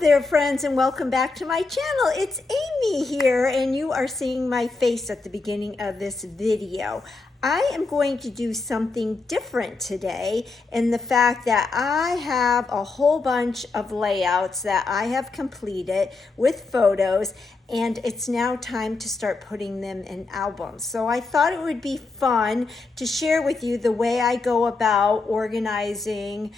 there, friends, and welcome back to my channel. It's Amy here, and you are seeing my face at the beginning of this video. I am going to do something different today in the fact that I have a whole bunch of layouts that I have completed with photos, and it's now time to start putting them in albums. So I thought it would be fun to share with you the way I go about organizing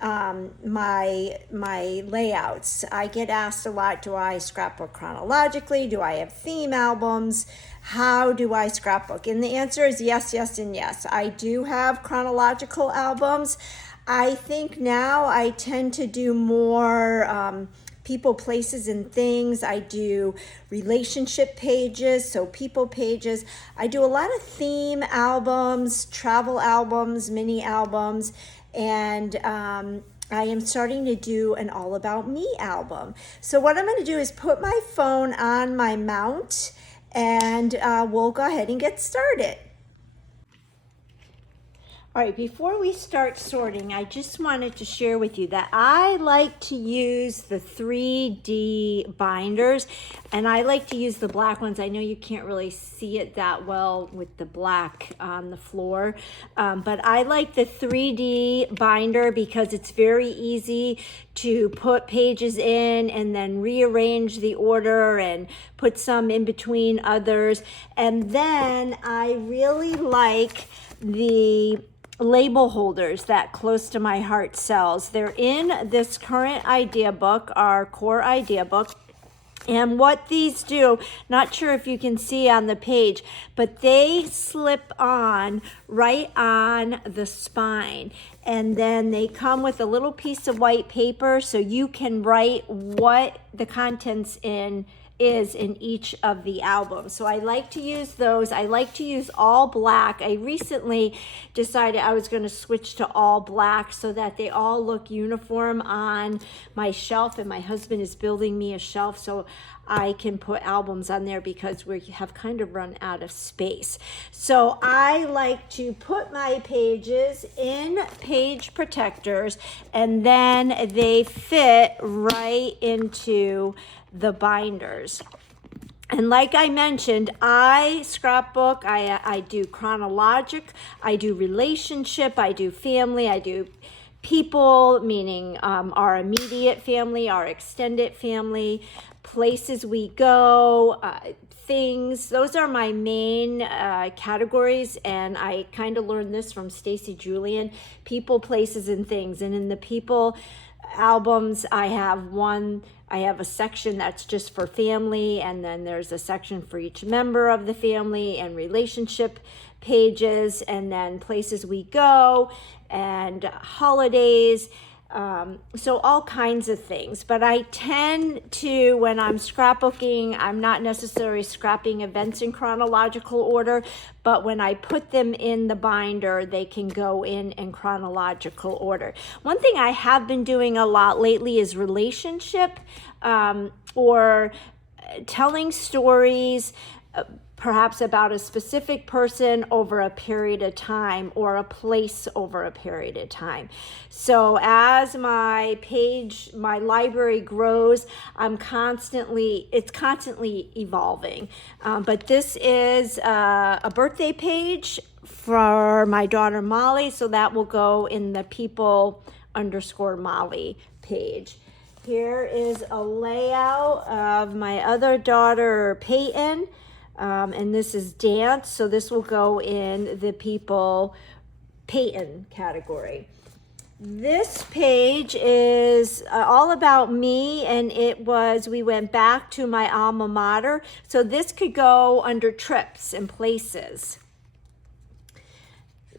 my layouts. I get asked a lot, do I scrapbook chronologically? Do I have theme albums? How do I scrapbook? And the answer is yes, yes, and yes. I do have chronological albums. I think now I tend to do more people, places, and things. I do relationship pages, so people pages. I do a lot of theme albums, travel albums, mini albums, and I am starting to do an All About Me album. So what I'm going to do is put my phone on my mount, and we'll go ahead and get started. All right, before we start sorting, I just wanted to share with you that I like to use the 3D binders, and I like to use the black ones. I know you can't really see it that well with the black on the floor, but I like the 3D binder because it's very easy to put pages in and then rearrange the order and put some in between others. And then I really like the label holders that Close to My Heart sells. They're in this current idea book, our core idea book. And what these do, not sure if you can see on the page, but they slip on right on the spine. And then they come with a little piece of white paper so you can write what the contents is in each of the albums. So I like to use those. I like to use all black. I recently decided I was going to switch to all black so that they all look uniform on my shelf, and my husband is building me a shelf so I can put albums on there because we have kind of run out of space. So I like to put my pages in page protectors, and then they fit right into the binders. And like I mentioned, I scrapbook, I do chronologic, I do relationship, I do family, I do people, meaning our immediate family, our extended family, places we go, things. Those are my main categories, and I kind of learned this from Stacy Julian, people, places, and things. And in the people albums, I have a section that's just for family, and then there's a section for each member of the family, and relationship pages, and then places we go, and holidays, so all kinds of things. But I tend to, when I'm scrapbooking, I'm not necessarily scrapping events in chronological order, but when I put them in the binder, they can go in chronological order. One thing I have been doing a lot lately is relationship, or telling stories, perhaps about a specific person over a period of time, or a place over a period of time. So as my library grows, it's constantly evolving. But this is a birthday page for my daughter Molly, so that will go in the people_Molly page. Here is a layout of my other daughter Peyton. And this is dance, so this will go in the people Peyton category. This page is all about me, and we went back to my alma mater, so this could go under trips and places.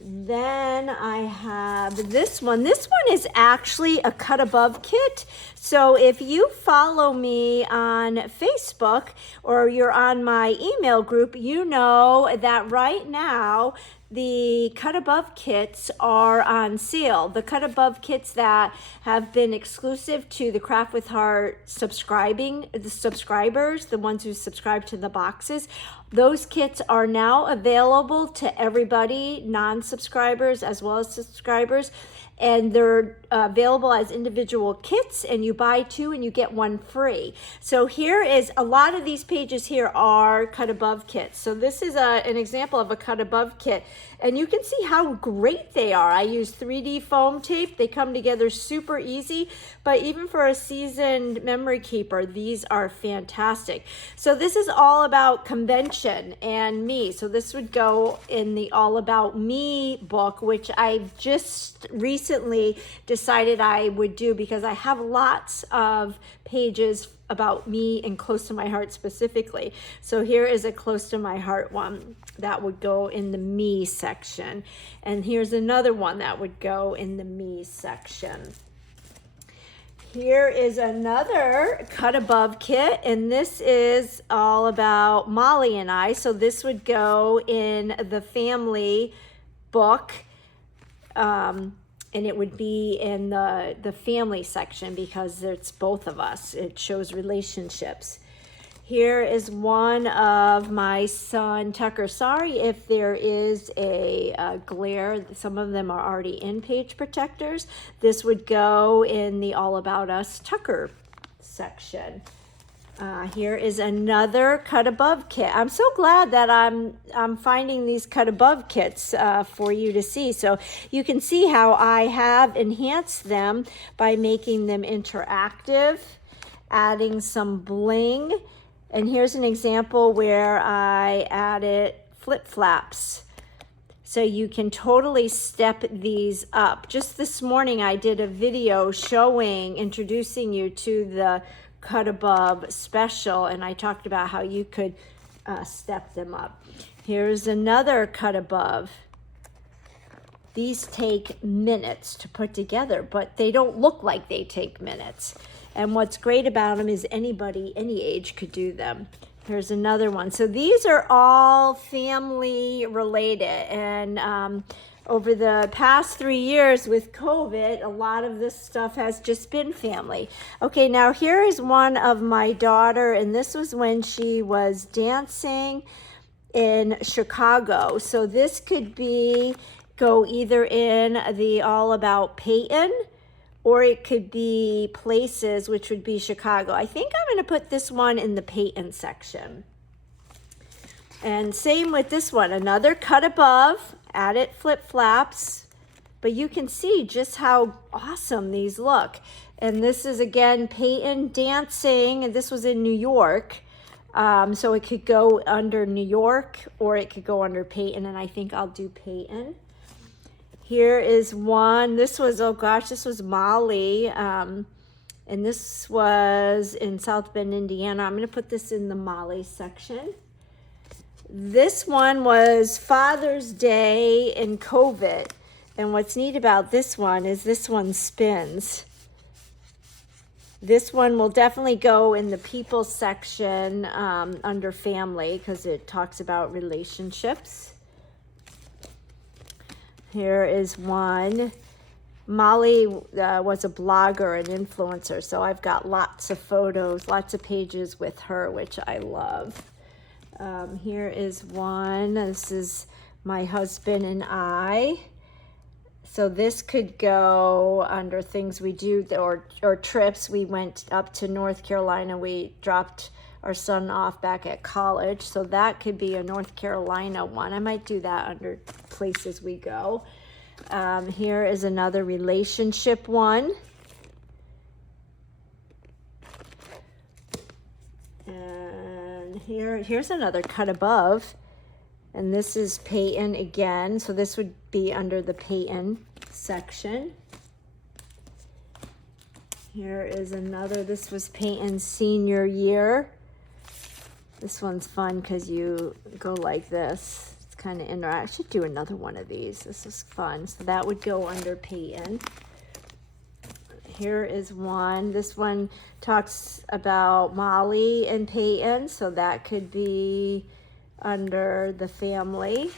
Then I have this one. This one is actually a cut above kit. So if you follow me on Facebook or you're on my email group, you know that right now the cut above kits are on sale. The cut above kits that have been exclusive to the Craft with Heart subscribers, the ones who subscribe to the boxes, those kits are now available to everybody, non-subscribers as well as subscribers. and they're available as individual kits, and you buy 2 and you get 1 free. So here is, a lot of these pages here are cut above kits. So this is an example of a cut above kit, and you can see how great they are. I use 3D foam tape. They come together super easy, but even for a seasoned memory keeper, these are fantastic. So this is all about convention and me. So this would go in the All About Me book, which I've just recently decided I would do because I have lots of pages about me and close to my heart specifically. So here is a close to my heart one that would go in the me section. And here's another one that would go in the me section. Here is another cut above kit, and this is all about Molly and I. So this would go in the family book, and it would be in the family section because it's both of us. It shows relationships. Here is one of my son Tucker. Sorry if there is a glare. Some of them are already in page protectors. This would go in the All About Us Tucker section. Here is another cut above kit. I'm so glad that I'm finding these cut above kits for you to see. So you can see how I have enhanced them by making them interactive, adding some bling. And here's an example where I added flip flaps. So you can totally step these up. Just this morning I did a video introducing you to the cut above special, and I talked about how you could step them up. Here's another cut above. These take minutes to put together, but they don't look like they take minutes. And what's great about them is anybody, any age could do them. Here's another one. So these are all family related, and over the past 3 years with COVID, a lot of this stuff has just been family. Okay, now here is one of my daughter, and this was when she was dancing in Chicago. So this could go either in the All About Peyton, or it could be Places, which would be Chicago. I think I'm going to put this one in the Peyton section. And same with this one, another cut above, added flip flaps, but you can see just how awesome these look. And this is again Peyton dancing, and this was in New York. So it could go under New York or it could go under Peyton, and I think I'll do Peyton. Here is one, this was Molly, and this was in South Bend, Indiana. I'm going to put this in the Molly section. This one was Father's Day and COVID. And what's neat about this one is this one spins. This one will definitely go in the people section under family because it talks about relationships. Here is one. Molly was a blogger and influencer, so I've got lots of photos, lots of pages with her, which I love. Here is one. This is my husband and I. So this could go under things we do or trips. We went up to North Carolina. We dropped our son off back at college. So that could be a North Carolina one. I might do that under places we go. Here is another relationship one. Here's another cut above, and this is Peyton again, so this would be under the Peyton section. Here is another, this was Peyton's senior year. This one's fun because you go like this. It's kind of interactive. I should do another one of these. This is fun. So that would go under Peyton. Here is one. This one talks about Molly and Peyton, so that could be under the family.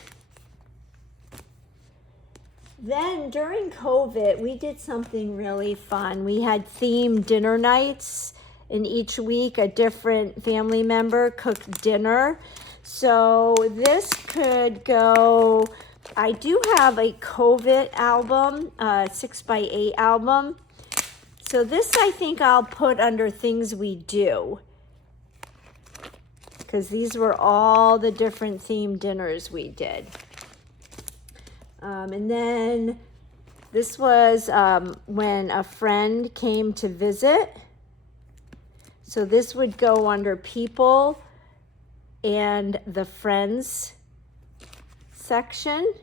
Then during COVID, we did something really fun. We had themed dinner nights, and each week a different family member cooked dinner. So this could go I do have a COVID album, 6x8 album. So this I think I'll put under things we do, because these were all the different themed dinners we did. And then this was when a friend came to visit. So this would go under people and the friends section.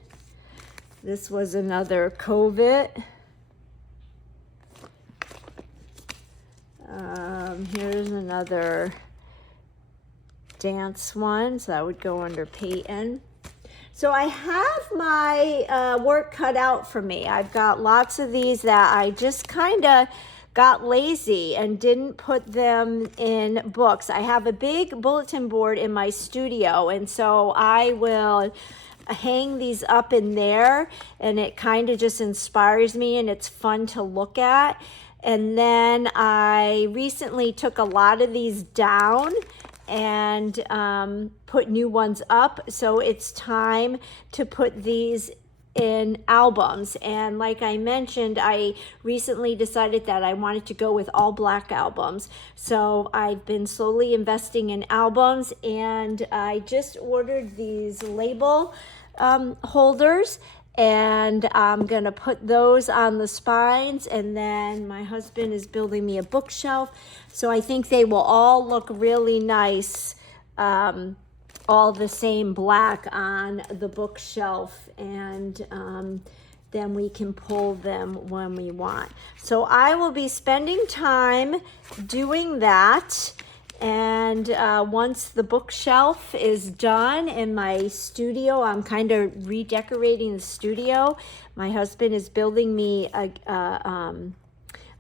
This was another COVID. Here's another dance one, so that would go under Peyton. So I have my work cut out for me. I've got lots of these that I just kind of got lazy and didn't put them in books. I have a big bulletin board in my studio, and so I will hang these up in there, and it kind of just inspires me and it's fun to look at. And then I recently took a lot of these down and put new ones up. So it's time to put these in albums. And like I mentioned, I recently decided that I wanted to go with all black albums. So I've been slowly investing in albums, and I just ordered these label holders, and I'm gonna put those on the spines, and then my husband is building me a bookshelf. So I think they will all look really nice, all the same black on the bookshelf, and then we can pull them when we want. So I will be spending time doing that. And once the bookshelf is done in my studio, I'm kind of redecorating the studio. My husband is building me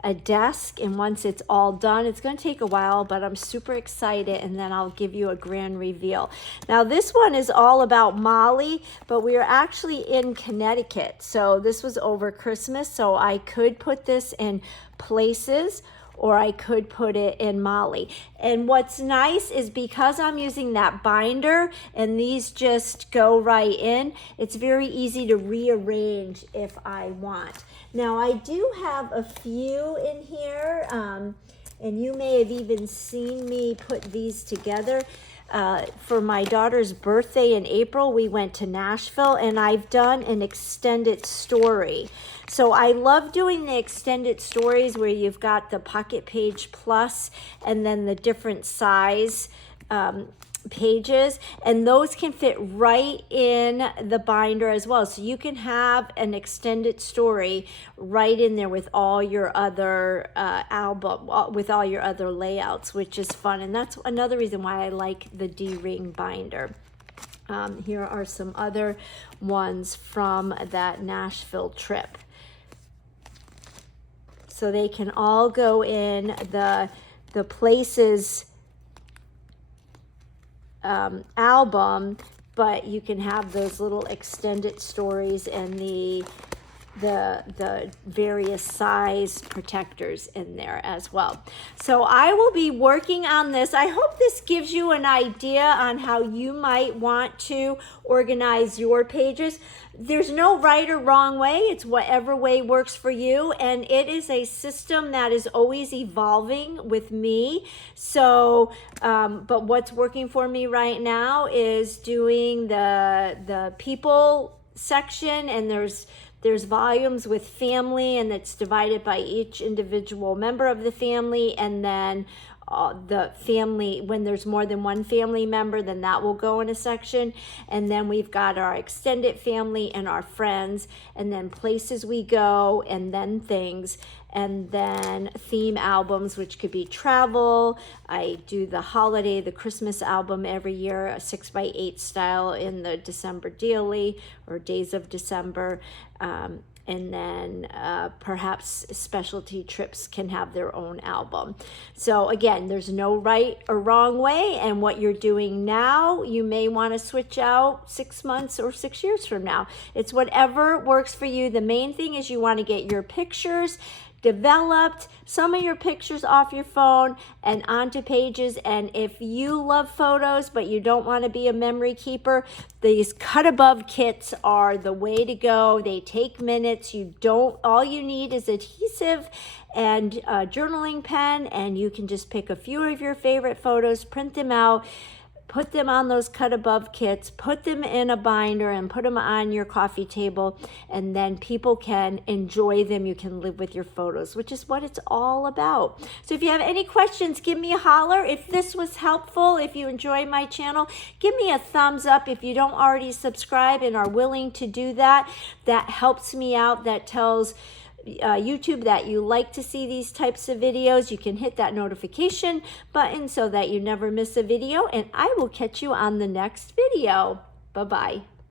a desk, and once it's all done, it's going to take a while, but I'm super excited, and then I'll give you a grand reveal. Now this one is all about Molly, but we are actually in Connecticut, so this was over Christmas, so I could put this in places, or I could put it in Molly. And what's nice is because I'm using that binder and these just go right in, it's very easy to rearrange if I want. Now I do have a few in here, and you may have even seen me put these together. For my daughter's birthday in April, we went to Nashville, and I've done an extended story. So I love doing the extended stories where you've got the pocket page plus and then the different size pages, and those can fit right in the binder as well. So you can have an extended story right in there with all your other with all your other layouts, which is fun. And that's another reason why I like the D-ring binder. Here are some other ones from that Nashville trip. So they can all go in the places album, but you can have those little extended stories and the various size protectors in there as well. So I will be working on this. I hope this gives you an idea on how you might want to organize your pages. There's no right or wrong way. It's whatever way works for you, and it is a system that is always evolving with me. So but what's working for me right now is doing the people section, and there's volumes with family, and it's divided by each individual member of the family, and then the family, when there's more than one family member, then that will go in a section. And then we've got our extended family and our friends, and then places we go, and then things, and then theme albums, which could be travel. I do the holiday, the Christmas album every year, a 6x8 style in the December daily or days of December. And then perhaps specialty trips can have their own album. So again, there's no right or wrong way, and what you're doing now, you may want to switch out 6 months or 6 years from now. It's whatever works for you. The main thing is you want to get your pictures developed some of your pictures off your phone and onto pages. And if you love photos but you don't want to be a memory keeper, these cut above kits are the way to go. They take minutes. All you need is adhesive and a journaling pen, and you can just pick a few of your favorite photos, print them out, put them on those cut above kits, put them in a binder and put them on your coffee table, and then people can enjoy them. You can live with your photos, which is what it's all about. So if you have any questions, give me a holler. If this was helpful, if you enjoy my channel, give me a thumbs up. If you don't already subscribe and are willing to do that, that helps me out. That tells YouTube that you like to see these types of videos. You can hit that notification button so that you never miss a video, and I will catch you on the next video. Bye-bye.